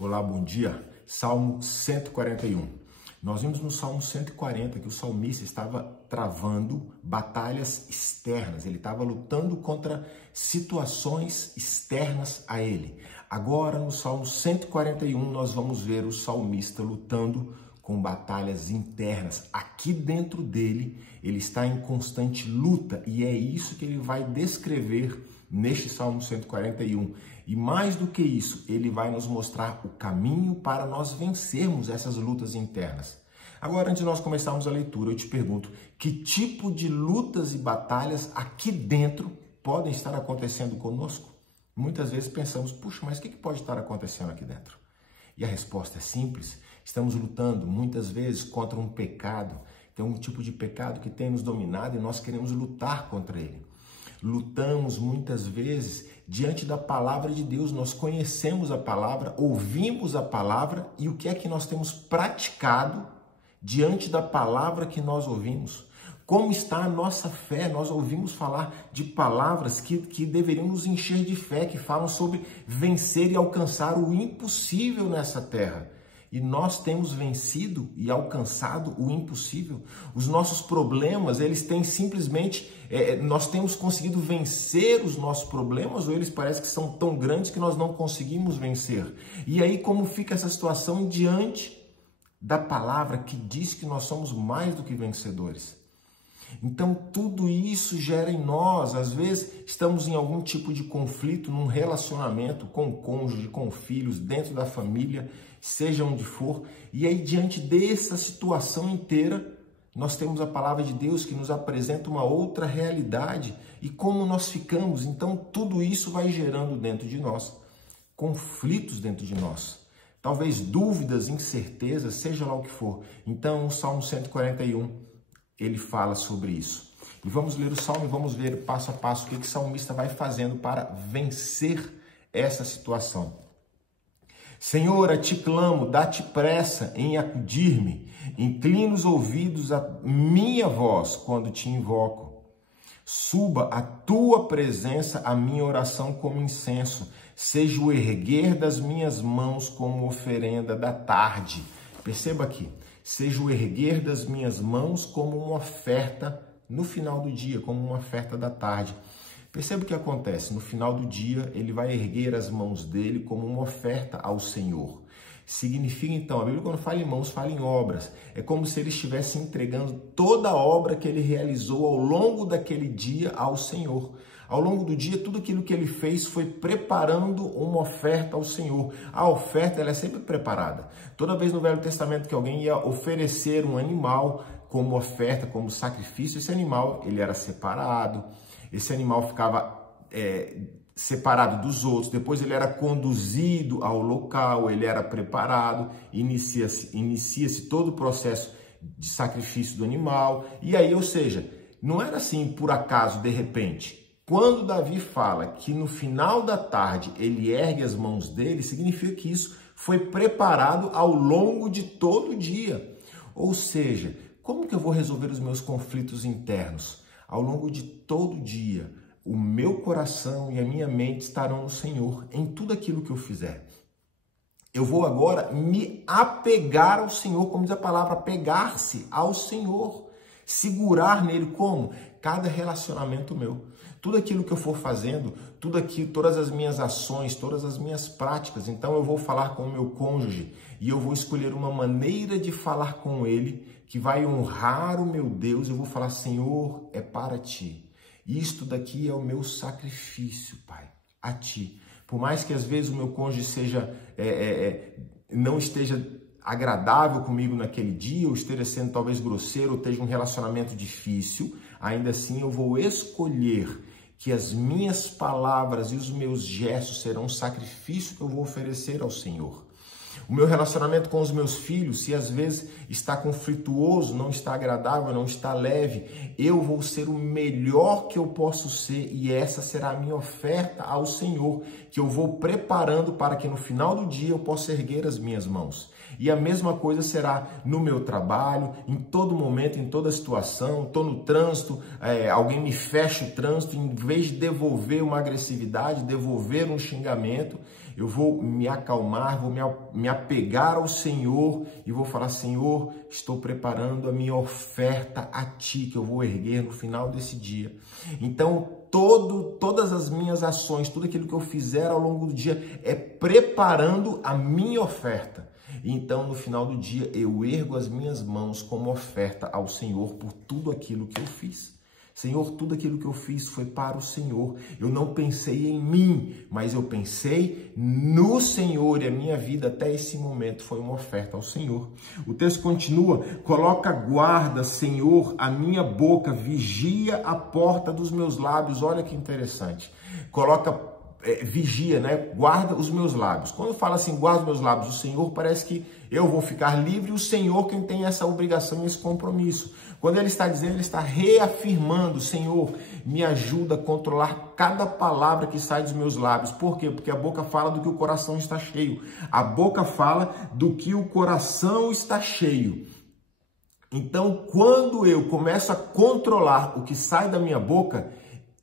Olá, bom dia. Salmo 141. Nós vimos no Salmo 140 que o salmista estava travando batalhas externas, ele estava lutando contra situações externas a ele. Agora, no Salmo 141, nós vamos ver o salmista lutando com batalhas internas. Aqui dentro dele, ele está em constante luta e é isso que ele vai descrever neste Salmo 141. E mais do que isso, ele vai nos mostrar o caminho para nós vencermos essas lutas internas. Agora, antes de nós começarmos a leitura, eu te pergunto, que tipo de lutas e batalhas aqui dentro podem estar acontecendo conosco? Muitas vezes pensamos, puxa, mas o que pode estar acontecendo aqui dentro? E a resposta é simples, estamos lutando muitas vezes contra um pecado, tem um tipo de pecado que tem nos dominado e nós queremos lutar contra ele. Lutamos muitas vezes diante da palavra de Deus, nós conhecemos a palavra, ouvimos a palavra e o que é que nós temos praticado diante da palavra que nós ouvimos? Como está a nossa fé? Nós ouvimos falar de palavras que deveriam nos encher de fé, que falam sobre vencer e alcançar o impossível nessa terra. E nós temos vencido e alcançado o impossível. Os nossos problemas, eles têm simplesmente, nós temos conseguido vencer os nossos problemas ou eles parecem que são tão grandes que nós não conseguimos vencer. E aí como fica essa situação diante da palavra que diz que nós somos mais do que vencedores? Então tudo isso gera em nós, às vezes estamos em algum tipo de conflito, num relacionamento com o cônjuge, com filhos, dentro da família, seja onde for, e aí diante dessa situação inteira, nós temos a palavra de Deus que nos apresenta uma outra realidade e como nós ficamos, então tudo isso vai gerando dentro de nós, conflitos dentro de nós, talvez dúvidas, incertezas, seja lá o que for. Então o Salmo 141, ele fala sobre isso. E vamos ler o Salmo e vamos ver passo a passo o que o salmista vai fazendo para vencer essa situação. Senhor, a ti clamo, dá-te pressa em acudir-me. Inclina os ouvidos à minha voz quando te invoco. Suba a tua presença a minha oração como incenso. Seja o erguer das minhas mãos como oferenda da tarde. Perceba aqui. Seja o erguer das minhas mãos como uma oferta no final do dia, como uma oferta da tarde. Perceba o que acontece. No final do dia, ele vai erguer as mãos dele como uma oferta ao Senhor. Significa, então, a Bíblia quando fala em mãos, fala em obras. É como se ele estivesse entregando toda a obra que ele realizou ao longo daquele dia ao Senhor. Ao longo do dia, tudo aquilo que ele fez foi preparando uma oferta ao Senhor. A oferta ela é sempre preparada. Toda vez no Velho Testamento que alguém ia oferecer um animal como oferta, como sacrifício, esse animal ele era separado. Esse animal ficava separado dos outros. Depois ele era conduzido ao local, ele era preparado. Inicia-se todo o processo de sacrifício do animal. E aí, ou seja, não era assim por acaso, de repente. Quando Davi fala que no final da tarde ele ergue as mãos dele, significa que isso foi preparado ao longo de todo o dia. Ou seja, como que eu vou resolver os meus conflitos internos? Ao longo de todo o dia, o meu coração e a minha mente estarão no Senhor em tudo aquilo que eu fizer. Eu vou agora me apegar ao Senhor, como diz a palavra, apegar-se ao Senhor. Segurar nele como? Cada relacionamento meu. Tudo aquilo que eu for fazendo, todas as minhas ações, todas as minhas práticas. Então eu vou falar com o meu cônjuge e eu vou escolher uma maneira de falar com ele que vai honrar o meu Deus. Eu vou falar, Senhor, é para ti. Isto daqui é o meu sacrifício, Pai, a ti. Por mais que às vezes o meu cônjuge não esteja agradável comigo naquele dia, ou esteja sendo talvez grosseiro, ou esteja um relacionamento difícil, ainda assim eu vou escolher que as minhas palavras e os meus gestos serão um sacrifício que eu vou oferecer ao Senhor. O meu relacionamento com os meus filhos, se às vezes está conflituoso, não está agradável, não está leve, eu vou ser o melhor que eu posso ser e essa será a minha oferta ao Senhor, que eu vou preparando para que no final do dia eu possa erguer as minhas mãos. E a mesma coisa será no meu trabalho, em todo momento, em toda situação. Estou no trânsito, alguém me fecha o trânsito, em vez de devolver uma agressividade, devolver um xingamento, eu vou me acalmar, vou me apegar ao Senhor e vou falar: Senhor, estou preparando a minha oferta a Ti, que eu vou erguer no final desse dia. Então, todas as minhas ações, tudo aquilo que eu fizer ao longo do dia é preparando a minha oferta. Então, no final do dia, eu ergo as minhas mãos como oferta ao Senhor por tudo aquilo que eu fiz. Senhor, tudo aquilo que eu fiz foi para o Senhor. Eu não pensei em mim, mas eu pensei no Senhor, e a minha vida até esse momento foi uma oferta ao Senhor. O texto continua: coloca guarda, Senhor, a minha boca, vigia a porta dos meus lábios. Olha que interessante. Vigia, né? Guarda os meus lábios. Quando fala assim, guarda os meus lábios, o Senhor, parece que eu vou ficar livre, o Senhor quem tem essa obrigação e esse compromisso. Quando ele está dizendo, ele está reafirmando: Senhor, me ajuda a controlar cada palavra que sai dos meus lábios. Por quê? Porque a boca fala do que o coração está cheio. A boca fala do que o coração está cheio. Então, quando eu começo a controlar o que sai da minha boca,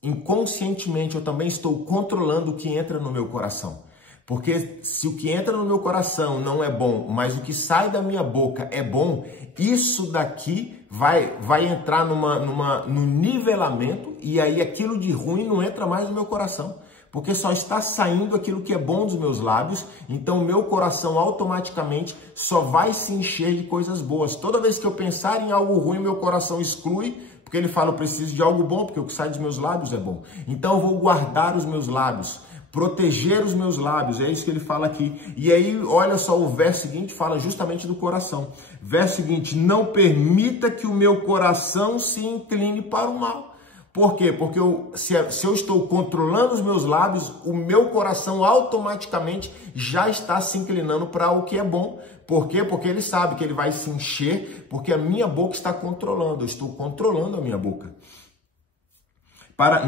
inconscientemente eu também estou controlando o que entra no meu coração. Porque se o que entra no meu coração não é bom, mas o que sai da minha boca é bom, isso daqui vai entrar no nivelamento, e aí aquilo de ruim não entra mais no meu coração. Porque só está saindo aquilo que é bom dos meus lábios, então o meu coração automaticamente só vai se encher de coisas boas. Toda vez que eu pensar em algo ruim, meu coração exclui, porque ele fala: eu preciso de algo bom, porque o que sai dos meus lábios é bom. Então eu vou guardar os meus lábios, proteger os meus lábios, é isso que ele fala aqui. E aí, olha só, o verso seguinte fala justamente do coração. Verso seguinte: não permita que o meu coração se incline para o mal. Por quê? Porque se eu estou controlando os meus lábios, o meu coração automaticamente já está se inclinando para o que é bom. Por quê? Porque ele sabe que ele vai se encher, porque a minha boca está controlando, eu estou controlando a minha boca.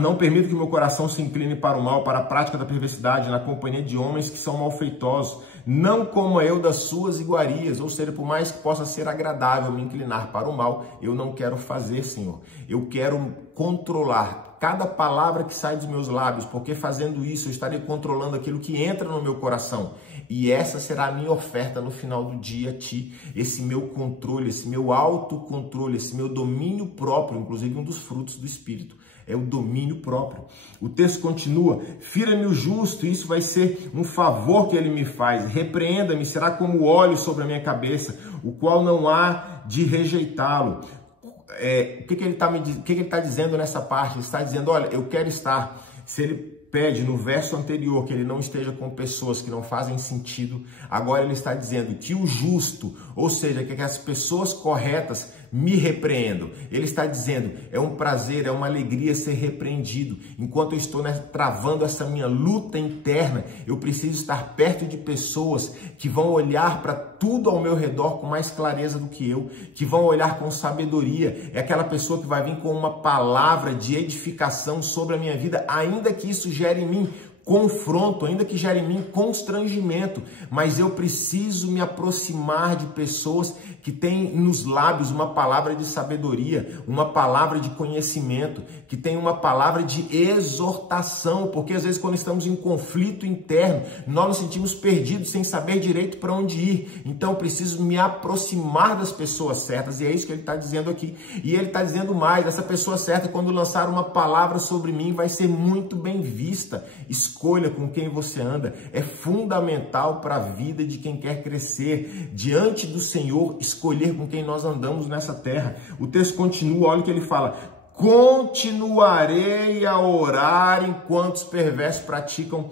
Não permito que meu coração se incline para o mal, para a prática da perversidade, na companhia de homens que são malfeitosos. Não coma eu das suas iguarias, ou seja, por mais que possa ser agradável me inclinar para o mal, eu não quero fazer, Senhor. Eu quero controlar cada palavra que sai dos meus lábios, porque fazendo isso eu estarei controlando aquilo que entra no meu coração. E essa será a minha oferta no final do dia a Ti. Esse meu controle, esse meu autocontrole, esse meu domínio próprio, inclusive um dos frutos do Espírito. É o domínio próprio. O texto continua: fira-me o justo, isso vai ser um favor que ele me faz. Repreenda-me, será como óleo sobre a minha cabeça, o qual não há de rejeitá-lo. O que ele está dizendo nessa parte? Ele está dizendo: olha, eu quero estar. Se ele pede no verso anterior que ele não esteja com pessoas que não fazem sentido, agora ele está dizendo que o justo, ou seja, que as pessoas corretas me repreendam. Ele está dizendo: é um prazer, é uma alegria ser repreendido. Enquanto eu estou travando essa minha luta interna, eu preciso estar perto de pessoas que vão olhar para tudo ao meu redor com mais clareza do que eu, que vão olhar com sabedoria. É aquela pessoa que vai vir com uma palavra de edificação sobre a minha vida, ainda que isso gere em mim confronto, ainda que gere em mim constrangimento, mas eu preciso me aproximar de pessoas que têm nos lábios uma palavra de sabedoria, uma palavra de conhecimento, que tem uma palavra de exortação, porque às vezes quando estamos em conflito interno, nós nos sentimos perdidos sem saber direito para onde ir. Então eu preciso me aproximar das pessoas certas, e é isso que ele está dizendo aqui. E ele está dizendo mais: essa pessoa certa, quando lançar uma palavra sobre mim, vai ser muito bem vista. Escolha com quem você anda, é fundamental para a vida de quem quer crescer. Diante do Senhor, escolher com quem nós andamos nessa terra. O texto continua, olha o que ele fala: continuarei a orar enquanto os perversos praticam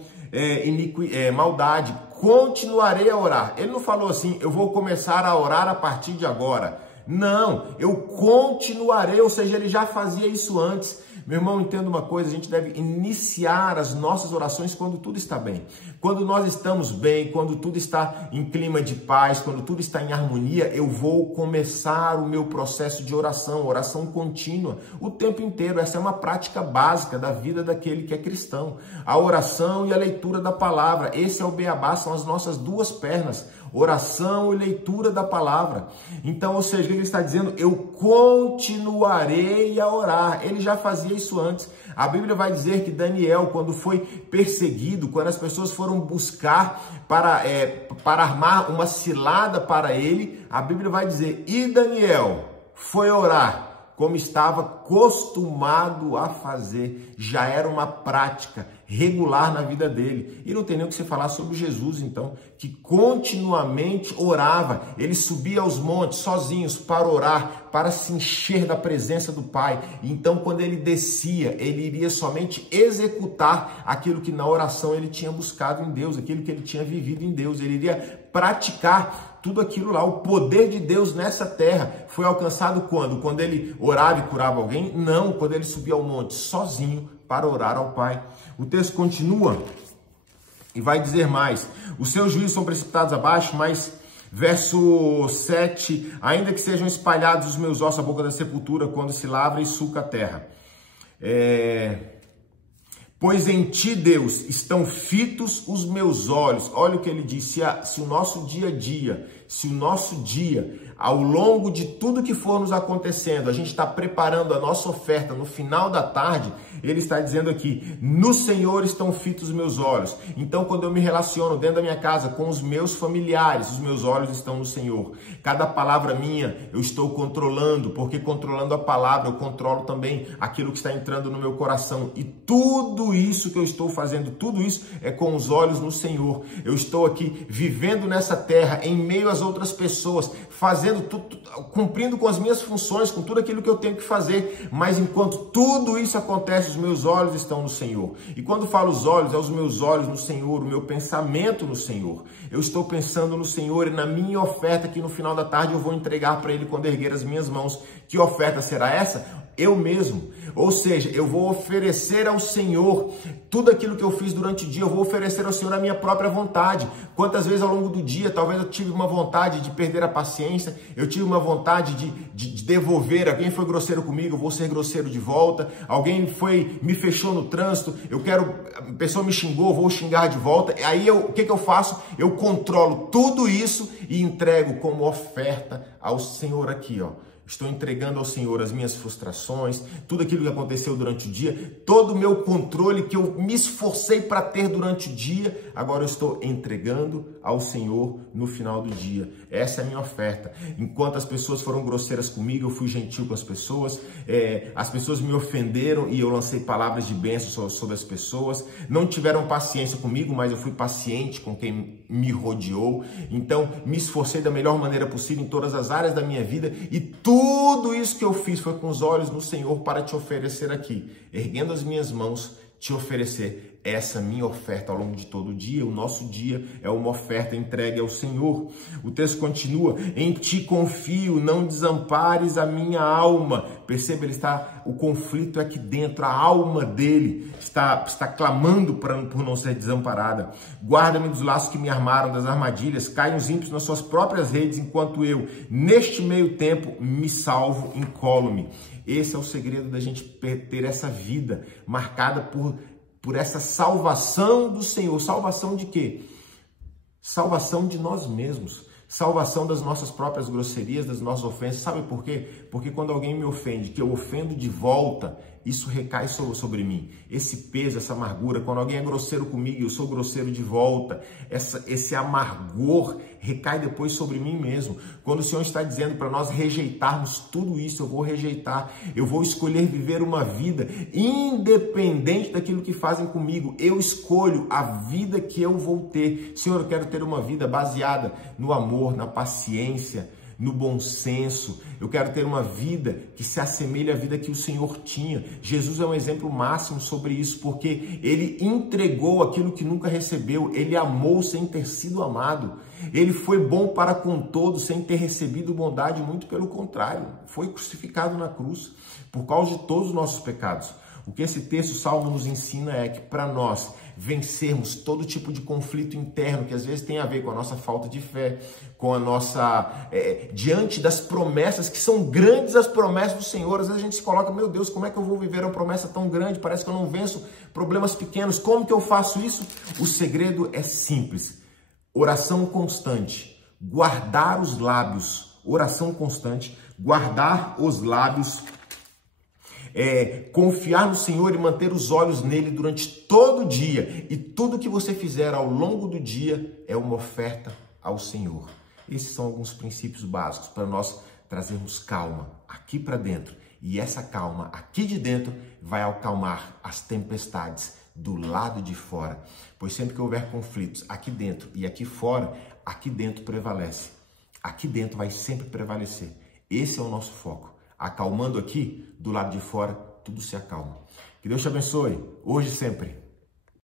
maldade. Continuarei a orar. Ele não falou assim: eu vou começar a orar a partir de agora. Não, eu continuarei, ou seja, ele já fazia isso antes. Meu irmão, entenda uma coisa: a gente deve iniciar as nossas orações quando tudo está bem. Quando nós estamos bem, quando tudo está em clima de paz, quando tudo está em harmonia, eu vou começar o meu processo de oração, oração contínua, o tempo inteiro. Essa é uma prática básica da vida daquele que é cristão. A oração e a leitura da palavra, esse é o beabá, são as nossas duas pernas. Oração e leitura da palavra. Então, ou seja, o que ele está dizendo? Eu continuarei a orar. Ele já fazia isso antes. A Bíblia vai dizer que Daniel, quando foi perseguido, quando as pessoas foram buscar para armar uma cilada para ele, a Bíblia vai dizer, e Daniel foi orar, como estava acostumado a fazer, já era uma prática regular na vida dele. E não tem nem o que você falar sobre Jesus, então, que continuamente orava. Ele subia aos montes sozinhos para orar, para se encher da presença do Pai. Então, quando ele descia, ele iria somente executar aquilo que na oração ele tinha buscado em Deus, aquilo que ele tinha vivido em Deus. Ele iria praticar tudo aquilo lá. O poder de Deus nessa terra foi alcançado quando? Quando ele orava e curava alguém? Não, quando ele subia ao monte sozinho para orar ao Pai. O texto continua e vai dizer mais. Os seus juízos são precipitados abaixo, mas verso 7, ainda que sejam espalhados os meus ossos à boca da sepultura, quando se lavra e suca a terra. Pois em ti, Deus, estão fitos os meus olhos. Olha o que ele disse, se o nosso dia a dia, ao longo de tudo que for nos acontecendo, a gente está preparando a nossa oferta no final da tarde, ele está dizendo aqui, no Senhor estão fitos os meus olhos. Então, quando eu me relaciono dentro da minha casa com os meus familiares, os meus olhos estão no Senhor. Cada palavra minha eu estou controlando, porque controlando a palavra eu controlo também aquilo que está entrando no meu coração. E tudo isso que eu estou fazendo, tudo isso é com os olhos no Senhor. Eu estou aqui vivendo nessa terra, em meio às outras pessoas, fazendo tudo, cumprindo com as minhas funções, com tudo aquilo que eu tenho que fazer, mas enquanto tudo isso acontece, os meus olhos estão no Senhor. E quando falo os olhos, é os meus olhos no Senhor, o meu pensamento no Senhor. Eu estou pensando no Senhor e na minha oferta, que no final da tarde eu vou entregar para Ele quando erguer as minhas mãos. Que oferta será essa? Eu mesmo. Ou seja, eu vou oferecer ao Senhor tudo aquilo que eu fiz durante o dia, eu vou oferecer ao Senhor a minha própria vontade. Quantas vezes ao longo do dia, talvez eu tive uma vontade de perder a paciência, eu tive uma vontade de devolver, alguém foi grosseiro comigo, eu vou ser grosseiro de volta, alguém me fechou no trânsito, a pessoa me xingou, eu vou xingar de volta. Aí o que eu faço? Eu controlo tudo isso e entrego como oferta ao Senhor aqui, ó. Estou entregando ao Senhor as minhas frustrações, tudo aquilo que aconteceu durante o dia, todo o meu controle que eu me esforcei para ter durante o dia, agora eu estou entregando ao Senhor no final do dia. Essa é a minha oferta. Enquanto as pessoas foram grosseiras comigo, eu fui gentil com as pessoas me ofenderam e eu lancei palavras de bênção sobre as pessoas, não tiveram paciência comigo, mas eu fui paciente com quem me rodeou, então me esforcei da melhor maneira possível em todas as áreas da minha vida e tudo isso que eu fiz foi com os olhos no Senhor para te oferecer aqui, erguendo as minhas mãos, te oferecer essa minha oferta ao longo de todo o dia. O nosso dia é uma oferta entregue ao Senhor. O texto continua, em ti confio, não desampares a minha alma. Perceba, o conflito é aqui dentro, a alma dele está clamando por não ser desamparada. Guarda-me dos laços que me armaram, das armadilhas, caem os ímpios nas suas próprias redes, enquanto eu, neste meio tempo, me salvo, incólume. Esse é o segredo da gente ter essa vida marcada por essa salvação do Senhor. Salvação de quê? Salvação de nós mesmos. Salvação das nossas próprias grosserias, das nossas ofensas. Sabe por quê? Porque quando alguém me ofende, que eu ofendo de volta, isso recai sobre mim. Esse peso, essa amargura, quando alguém é grosseiro comigo, eu sou grosseiro de volta, esse amargor recai depois sobre mim mesmo. Quando o Senhor está dizendo para nós rejeitarmos tudo isso, eu vou rejeitar, eu vou escolher viver uma vida independente daquilo que fazem comigo. Eu escolho a vida que eu vou ter. Senhor, eu quero ter uma vida baseada no amor, na paciência, no bom senso. Eu quero ter uma vida que se assemelhe à vida que o Senhor tinha. Jesus é um exemplo máximo sobre isso, porque ele entregou aquilo que nunca recebeu, ele amou sem ter sido amado, ele foi bom para com todos sem ter recebido bondade, muito pelo contrário, foi crucificado na cruz por causa de todos os nossos pecados. O que esse texto salmo nos ensina é que para nós vencermos todo tipo de conflito interno, que às vezes tem a ver com a nossa falta de fé, com a nossa... diante das promessas, que são grandes as promessas do Senhor, às vezes a gente se coloca, meu Deus, como é que eu vou viver uma promessa tão grande? Parece que eu não venço problemas pequenos. Como que eu faço isso? O segredo é simples. Oração constante. Guardar os lábios. Oração constante. Guardar os lábios confiar no Senhor e manter os olhos nele durante todo o dia. E tudo que você fizer ao longo do dia é uma oferta ao Senhor. Esses são alguns princípios básicos para nós trazermos calma aqui para dentro. E essa calma aqui de dentro vai acalmar as tempestades do lado de fora. Pois sempre que houver conflitos aqui dentro e aqui fora, aqui dentro prevalece. Aqui dentro vai sempre prevalecer. Esse é o nosso foco. Acalmando aqui, do lado de fora, tudo se acalma. Que Deus te abençoe, hoje e sempre.